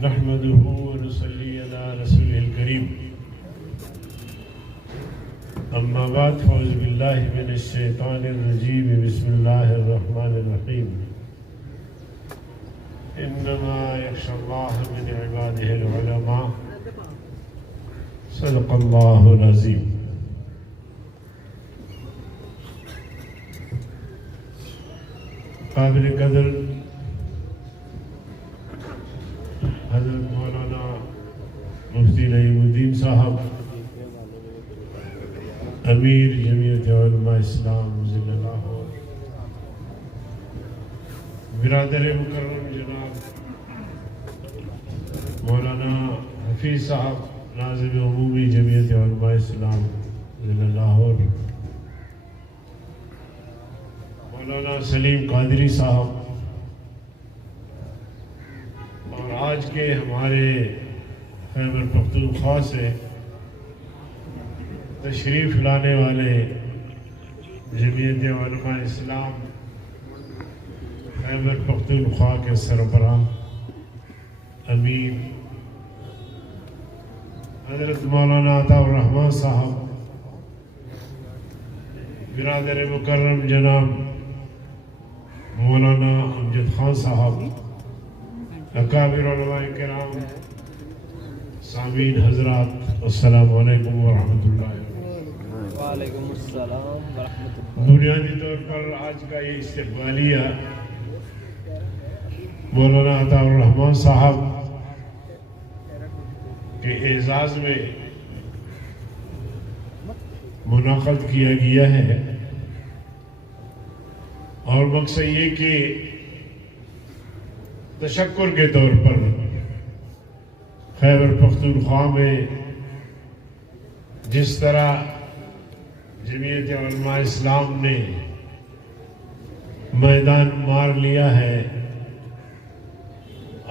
نحمده ونصلي على رسوله الكريم اما بعد فاعوذ بالله من الشيطان الرجيم بسم الله الرحمن الرحيم انما يخشى الله من عباده العلماء صدق الله العظيم. قابل قدر حضرت مولانا مفتی نعیم الدین صاحب امیر جمعیت علماء اسلام ضلع لاہور، برادر مکرم جناب مولانا حفیظ صاحب ناظم عمومی جمعیت علماء اسلام ضلع لاہور، مولانا سلیم قادری صاحب، اور آج کے ہمارے خیبر پختونخوا سے تشریف لانے والے جمعیت علماء اسلام خیبر پختونخوا کے سربراہ امیر حضرت مولانا عطا الرحمن صاحب، برادر مکرم جناب مولانا امجد خان صاحب، اکابر علماء کرام، سامعین حضرات، السلام علیکم ورحمۃ اللہ وبرکاتہ۔ وعلیکم السلام ورحمۃ اللہ۔ بنیادی طور پر آج کا یہ استقبالیہ مولانا عطا الرحمن صاحب کے اعزاز میں منعقد کیا گیا ہے، اور مقصد یہ کہ تشکر کے طور پر خیبر پختونخوا میں جس طرح جمعیت علماء اسلام نے میدان مار لیا ہے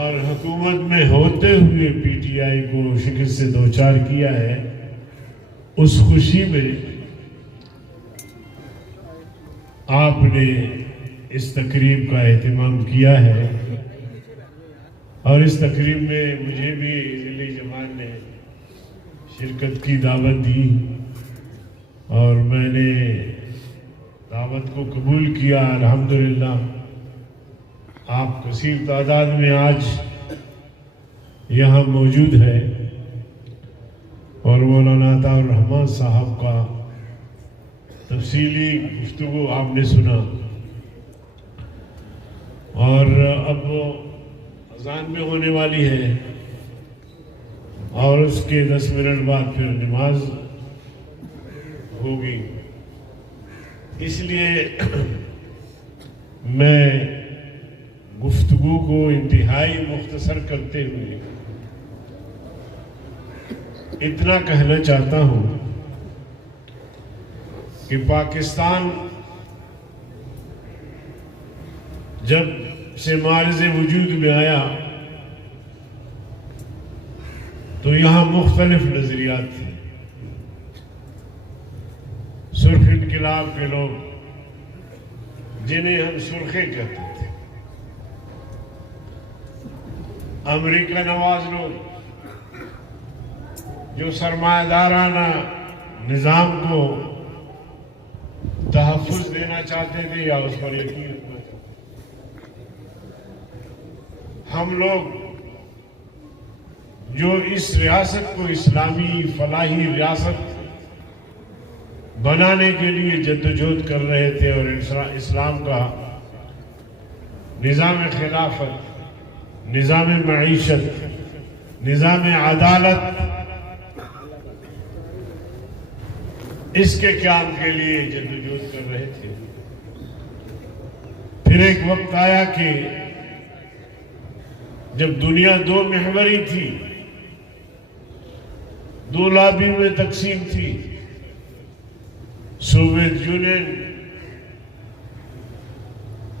اور حکومت میں ہوتے ہوئے پی ٹی آئی کو شکست سے دوچار کیا ہے، اس خوشی میں آپ نے اس تقریب کا اہتمام کیا ہے، اور اس تقریب میں مجھے بھی ضلعی جماعت نے شرکت کی دعوت دی اور میں نے دعوت کو قبول کیا۔ الحمدللہ آپ کثیر تعداد میں آج یہاں موجود ہے، اور مولانا عطا الرحمن صاحب کا تفصیلی گفتگو آپ نے سنا، اور اب اذان میں ہونے والی ہے اور اس کے 10 منٹ بعد پھر نماز ہوگی، اس لیے میں گفتگو کو انتہائی مختصر کرتے ہوئے اتنا کہنا چاہتا ہوں کہ پاکستان جب سے معرض وجود میں آیا تو یہاں مختلف نظریات تھے۔ سرخ انقلاب کے لوگ، جنہیں ہم سرخے کہتے تھے، امریکہ نواز لوگ جو سرمایہ دارانہ نظام کو تحفظ دینا چاہتے تھے یا اس پر یقین رکھنا چاہتے تھے، ہم لوگ جو اس ریاست کو اسلامی فلاحی ریاست بنانے کے لیے جدوجہد کر رہے تھے، اور اسلام کا نظام خلافت، نظام معیشت، نظام عدالت، اس کے قیام کے لیے جدوجہد کر رہے تھے۔ پھر ایک وقت آیا کہ جب دنیا دو محوری تھی، دو لابی میں تقسیم تھی، سوویت یونین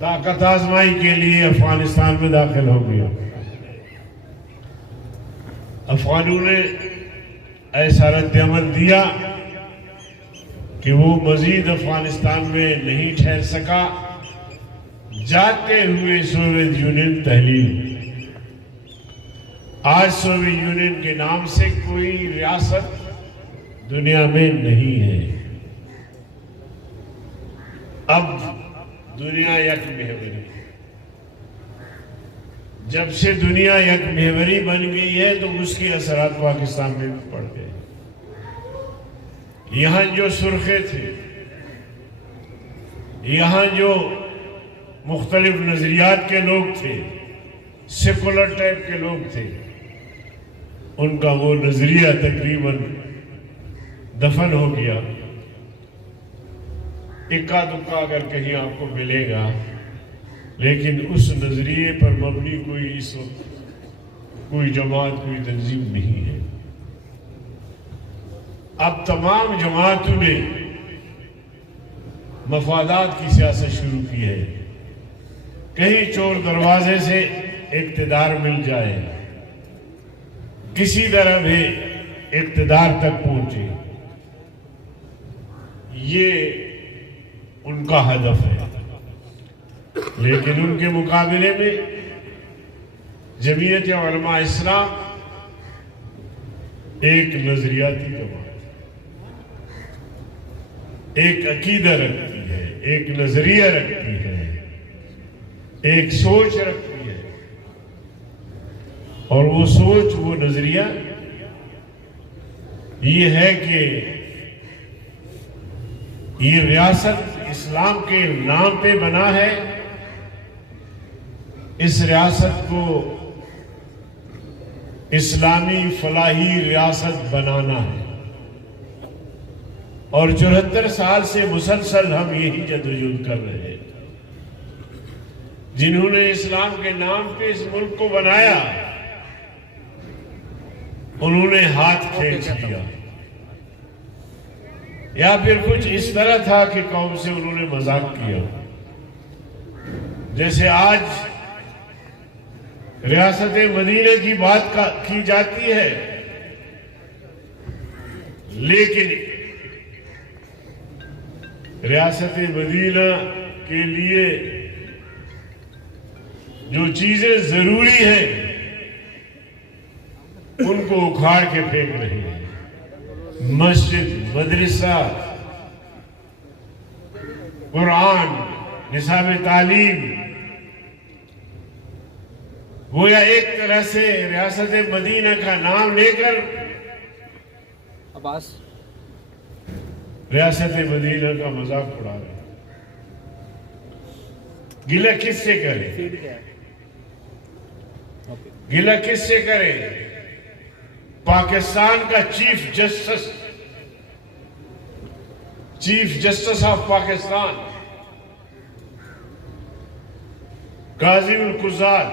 طاقت آزمائی کے لیے افغانستان میں داخل ہو گیا۔ افغانوں نے ایسا رد عمل دیا کہ وہ مزید افغانستان میں نہیں ٹھہر سکا، جاتے ہوئے سوویت یونین تحلیل آج سوویت یونین کے نام سے کوئی ریاست دنیا میں نہیں ہے. اب دنیا یک محوری. جب سے دنیا یک محوری بن گئی ہے تو اس کی اثرات پاکستان میں بھی پڑ گئے. یہاں جو سرخے تھے، یہاں جو مختلف نظریات کے لوگ تھے، سیکولر ٹائپ کے لوگ تھے، ان کا وہ نظریہ تقریباً دفن ہو گیا. اکا دکا اگر کہیں آپ کو ملے گا، لیکن اس نظریے پر مبنی کوئی اس وقت کوئی جماعت، کوئی تنظیم نہیں ہے. اب تمام جماعتوں نے مفادات کی سیاست شروع کی ہے. کہیں چور دروازے سے اقتدار مل جائے، کسی طرح بھی اقتدار تک پہنچے، یہ ان کا ہدف ہے. لیکن ان کے مقابلے میں جمعیت علماء اسلام ایک نظریاتی جماعت، ایک عقیدہ رکھتی ہے، ایک نظریہ رکھتی ہے، ایک سوچ رکھتی ہے. اور وہ سوچ، وہ نظریہ یہ ہے کہ یہ ریاست اسلام کے نام پہ بنا ہے. اس ریاست کو اسلامی فلاحی ریاست بنانا ہے. اور 74 سال سے مسلسل ہم یہی جدوجہد کر رہے ہیں. جنہوں نے اسلام کے نام پہ اس ملک کو بنایا، انہوں نے ہاتھ کھینچ لیا، یا پھر کچھ اس طرح تھا کہ قوم سے انہوں نے مذاق کیا. جیسے آج ریاست مدینہ کی بات کی جاتی ہے، لیکن ریاست مدینہ کے لیے جو چیزیں ضروری ہیں ان کو اکھاڑ کے پھینک رہے ہیں. مسجد، مدرسہ، قرآن، نصاب تعلیم، گویا ایک طرح سے ریاست مدینہ کا نام لے کر عباس ریاست مدینہ کا مذاق اڑا رہے ہیں. گلہ کس سے کرے؟ گلہ کس سے کرے؟ پاکستان کا چیف جسٹس آف پاکستان قاضی القضات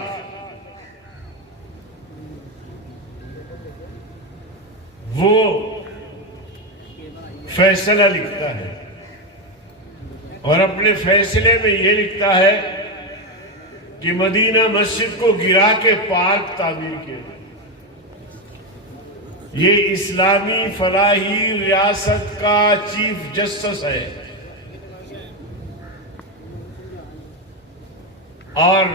وہ فیصلہ لکھتا ہے، اور اپنے فیصلے میں یہ لکھتا ہے کہ مدینہ مسجد کو گرا کے پارک تعمیر کیا. یہ اسلامی فلاحی ریاست کا چیف جسٹس ہے. اور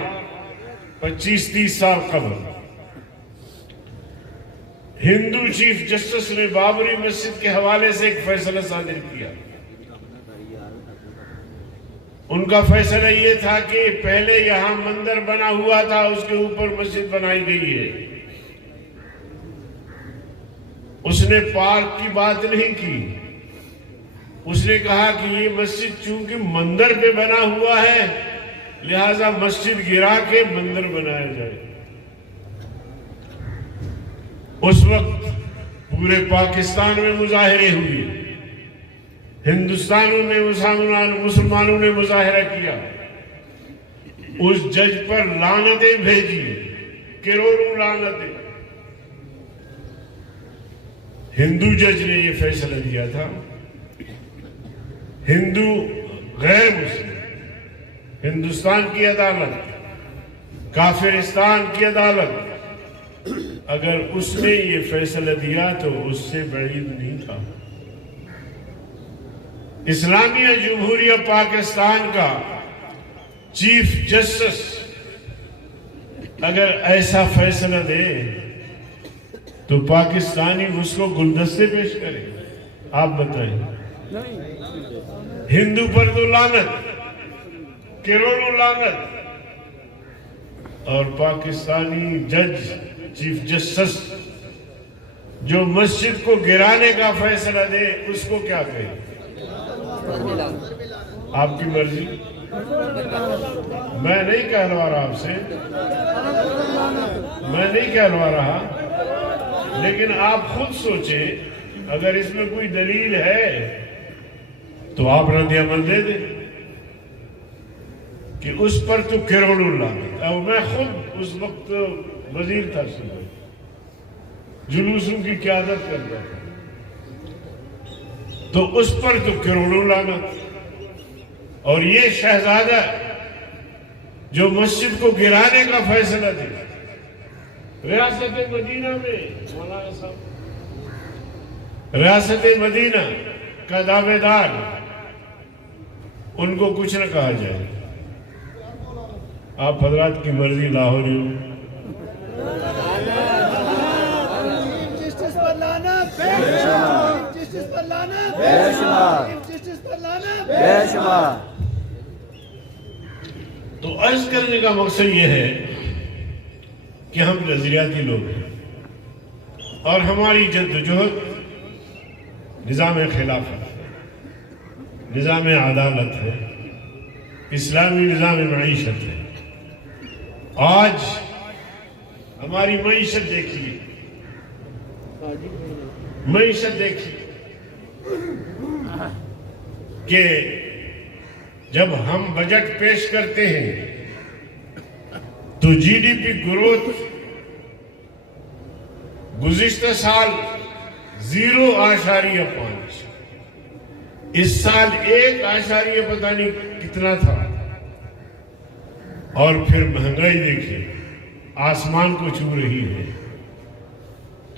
25-30 سال قبل ہندو چیف جسٹس نے بابری مسجد کے حوالے سے ایک فیصلہ صادر کیا. ان کا فیصلہ یہ تھا کہ پہلے یہاں مندر بنا ہوا تھا، اس کے اوپر مسجد بنائی گئی ہے. اس نے پارک کی بات نہیں کی. اس نے کہا کہ یہ مسجد چونکہ مندر پہ بنا ہوا ہے، لہذا مسجد گرا کے مندر بنایا جائے. اس وقت پورے پاکستان میں مظاہرے ہوئے، ہندوستان میں مسلمانوں نے مظاہرہ کیا. اس جج پر لعنتیں بھیجی، کروڑوں لعنتیں. ہندو جج نے یہ فیصلہ دیا تھا، ہندو غیر مسلم، ہندوستان کی عدالت، کافرستان کی عدالت، اگر اس نے یہ فیصلہ دیا تو اس سے بعید نہیں تھا. اسلامیہ جمہوریہ پاکستان کا چیف جسٹس اگر ایسا فیصلہ دے تو پاکستانی اس کو گلدستے پیش کرے؟ آپ بتائیں. ہندو پر تو لعنت، کروڑوں لعنت، اور پاکستانی جج چیف جسٹس جو مسجد کو گرانے کا فیصلہ دے اس کو کیا کہے؟ آپ کی مرضی. میں نہیں کہلوا رہا آپ سے، میں نہیں کہلوا رہا، لیکن آپ خود سوچیں اگر اس میں کوئی دلیل ہے تو آپ رد عمل دے دیں کہ اس پر تو کروڑوں لعنت. اور میں خود اس وقت وزیر تھا، جلوسوں کی قیادت کرتا تھا، تو اس پر تو کروڑوں لعنت. اور یہ شہزادہ جو مسجد کو گرانے کا فیصلہ دیا ریاست مدینہ میں، مولانا صاحب ریاست مدینہ کا دعوے دار، ان کو کچھ نہ کہا جائے. آپ حضرات کی مرضی لاہوری ہو. تو عرض کرنے کا مقصد یہ ہے کہ ہم نظریاتی لوگ ہیں اور ہماری جدوجہد نظام خلافت، نظام عدالت ہے، اسلامی نظام معیشت ہے. آج ہماری معیشت دیکھیے، معیشت دیکھیے کہ جب ہم بجٹ پیش کرتے ہیں تو جی ڈی پی گروتھ گزشتہ سال 0.5، اس سال 1 پتہ نہیں کتنا تھا. اور پھر مہنگائی دیکھیں آسمان کو چھو رہی ہے.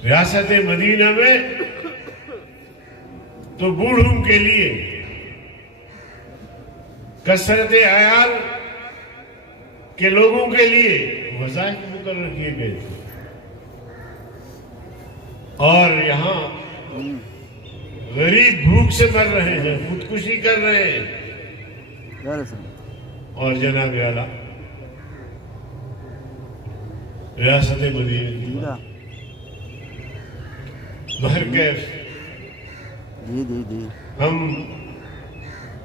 ریاست مدینہ میں تو بوڑھوں کے لیے کثرت عیال کے لوگوں کے لیے وظائف مقرر کیے گئے تھے، اور یہاں غریب بھوک سے مر رہے ہیں، خودکشی کر رہے ہیں. اور جناب اعلیٰ ریاست مدینہ بہر کیف ہم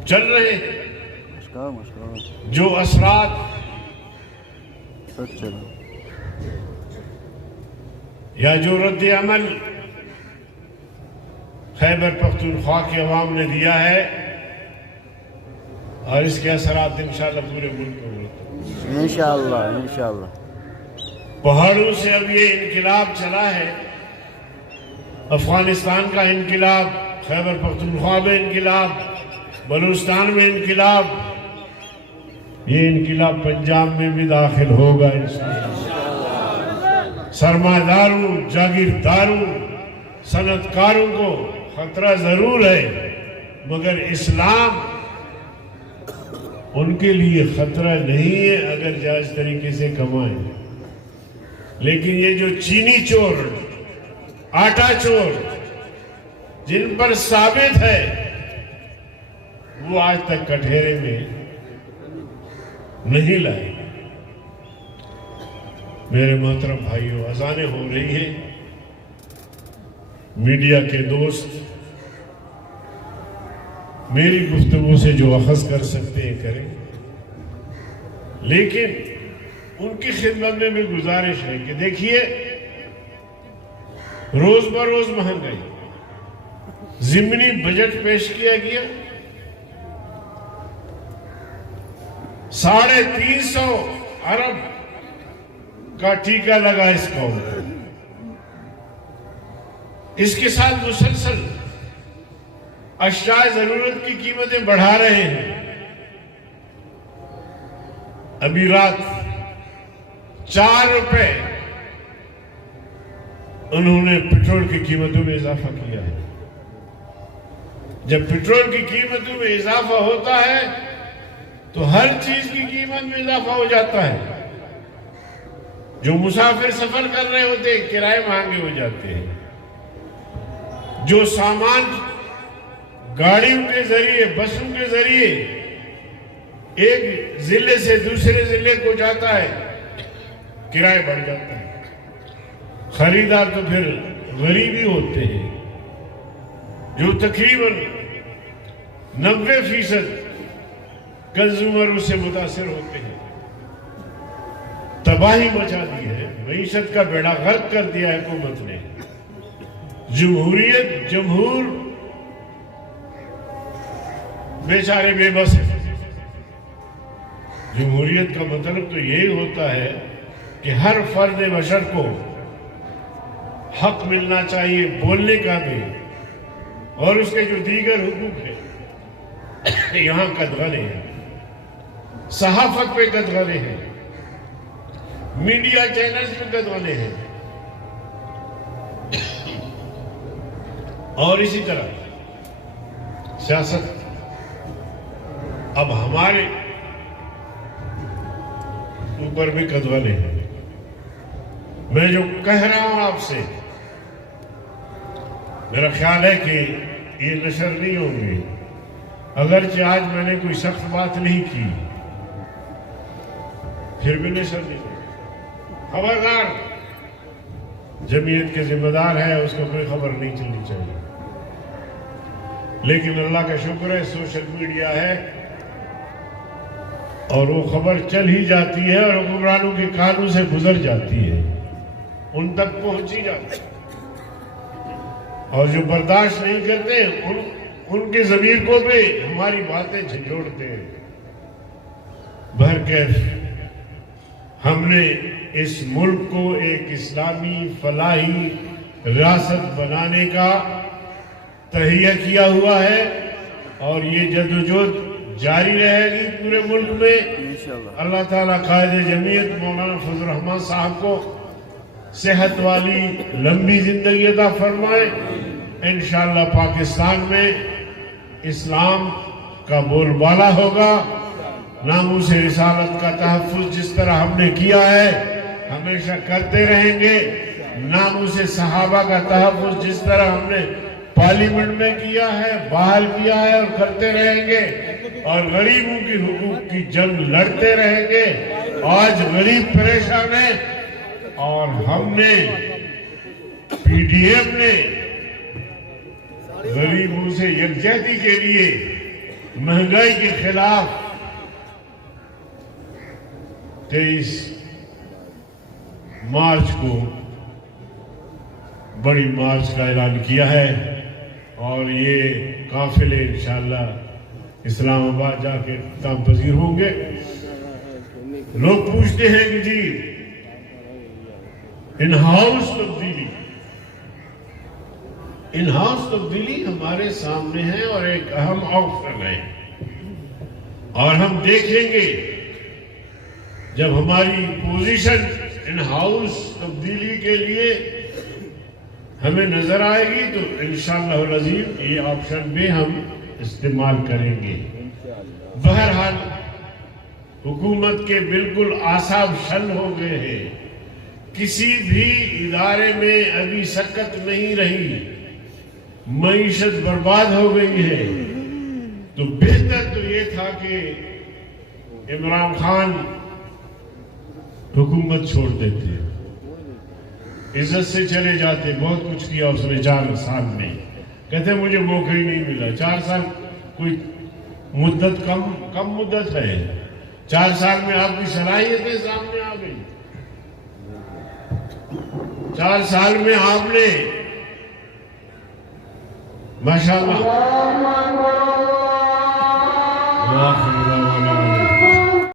چل رہے ہیں. جو اثرات یا جو رد عمل خیبر پختونخوا کے عوام نے دیا ہے، اور اس کے اثرات انشاءاللہ پورے ملک میں ہوتے ہیں انشاءاللہ. پہاڑوں سے اب یہ انقلاب چلا ہے، افغانستان کا انقلاب، خیبر پختونخوا میں انقلاب، بلوچستان میں انقلاب، یہ انقلاب پنجاب میں بھی داخل ہوگا انشاءاللہ. سرمایہ داروں، جاگیرداروں، صنعت کاروں کو خطرہ ضرور ہے، مگر اسلام ان کے لیے خطرہ نہیں ہے اگر جائز طریقے سے کمائیں. لیکن یہ جو چینی چور، آٹا چور جن پر ثابت ہے، وہ آج تک کٹہرے میں نہیں لائے. میرے محترم بھائیوں، اذانیں ہو رہی ہیں، میڈیا کے دوست میری گفتگو سے جو اخذ کر سکتے ہیں کریں، لیکن ان کی خدمت میں بھی گزارش ہے کہ دیکھیے روز بروز مہنگائی، ضمنی بجٹ پیش کیا گیا، 350 ارب کا ٹیکہ لگا اس قوم کو. اس کے ساتھ مسلسل اشیاء ضرورت کی قیمتیں بڑھا رہے ہیں. ابھی رات 4 روپے انہوں نے پٹرول کی قیمتوں میں اضافہ کیا ہے. جب پٹرول کی قیمتوں میں اضافہ ہوتا ہے تو ہر چیز کی قیمت میں اضافہ ہو جاتا ہے. جو مسافر سفر کر رہے ہوتے ہیں کرائے مہنگے ہو جاتے ہیں، جو سامان گاڑیوں کے ذریعے بسوں کے ذریعے ایک ضلع سے دوسرے ضلع کو جاتا ہے کرایہ بڑھ جاتا ہے۔ خریدار تو پھر غریب ہی ہوتے ہیں جو تقریباً 90% کنزیومر اس سے متاثر ہوتے ہیں۔ تباہی مچا دی ہے، معیشت کا بیڑا غرق کر دیا ہے حکومت نے۔ جمہور بیچارے بے بس ہے۔ جمہوریت کا مطلب تو یہی ہوتا ہے کہ ہر فرد بشر کو حق ملنا چاہیے بولنے کا بھی، اور اس کے جو دیگر حقوق ہیں یہاں قدغنے ہیں، صحافت پہ قدغنے ہیں، میڈیا چینلز پہ قدغنے ہیں، اور اسی طرح سیاست اب ہمارے اوپر بھی قدغنے ہیں۔ میں جو کہہ رہا ہوں آپ سے، میرا خیال ہے کہ یہ نشر نہیں ہوں گے، اگرچہ آج میں نے کوئی سخت بات نہیں کی، پھر بھی نشر نہیں ہوگی۔ خبردار، جمعیت کے ذمہ دار ہے، اس کو کوئی خبر نہیں چلنی چاہیے، لیکن اللہ کا شکر ہے سوشل میڈیا ہے اور وہ خبر چل ہی جاتی ہے اور حکمرانوں کے کانوں سے گزر جاتی ہے، ان تک پہنچ ہی جاتی ہے، اور جو برداشت نہیں کرتے ان کے ضمیر کو بھی ہماری باتیں جھنجھوڑتے ہیں۔ بہرکیف ہم نے اس ملک کو ایک اسلامی فلاحی ریاست بنانے کا تہیہ کیا ہوا ہے، اور یہ جدوجہد جاری رہے گی پورے ملک میں۔ اللہ تعالیٰ قائد جمعیت مولانا فضل الرحمان صاحب کو صحت والی لمبی زندگی عطا فرمائے۔ انشاءاللہ پاکستان میں اسلام کا بول بالا ہوگا، ناموس رسالت کا تحفظ جس طرح ہم نے کیا ہے ہمیشہ کرتے رہیں گے، ناموس صحابہ کا تحفظ جس طرح ہم نے پارلیمنٹ میں کیا ہے، باہر کیا ہے، اور کرتے رہیں گے، اور غریبوں کی حقوق کی جنگ لڑتے رہیں گے۔ آج غریب پریشان ہیں، اور ہم نے پی ڈی ایم نے غریبوں سے یکجہتی کے لیے مہنگائی کے خلاف 23 مارچ کو بڑی مارچ کا اعلان کیا ہے، اور یہ قافلے انشاءاللہ اسلام آباد جا کے اختتام پذیر ہوں گے۔ لوگ پوچھتے ہیں کہ جی ان ہاؤس تبدیلی ہمارے سامنے ہے اور ایک اہم آپشن ہے، اور ہم دیکھیں گے جب ہماری پوزیشن ان ہاؤس تبدیلی کے لیے ہمیں نظر آئے گی تو انشاءاللہ العظیم یہ آپشن بھی ہم استعمال کریں گے۔ بہرحال حکومت کے بالکل اعصاب شل ہو گئے ہیں، کسی بھی ادارے میں ابھی سکت نہیں رہی، معیشت برباد ہو گئی ہے۔ تو بہتر تو یہ تھا کہ عمران خان حکومت چھوڑ دیتے، عزت سے چلے جاتے، بہت کچھ کیا اس نے 4 سال میں، کہتے مجھے موقع ہی نہیں ملا۔ 4 سال کوئی مدت کم مدت ہے، 4 سال میں آپ کی صلاحیتیں سامنے آ گئی، 4 سال میں آپ نے ماشاءاللہ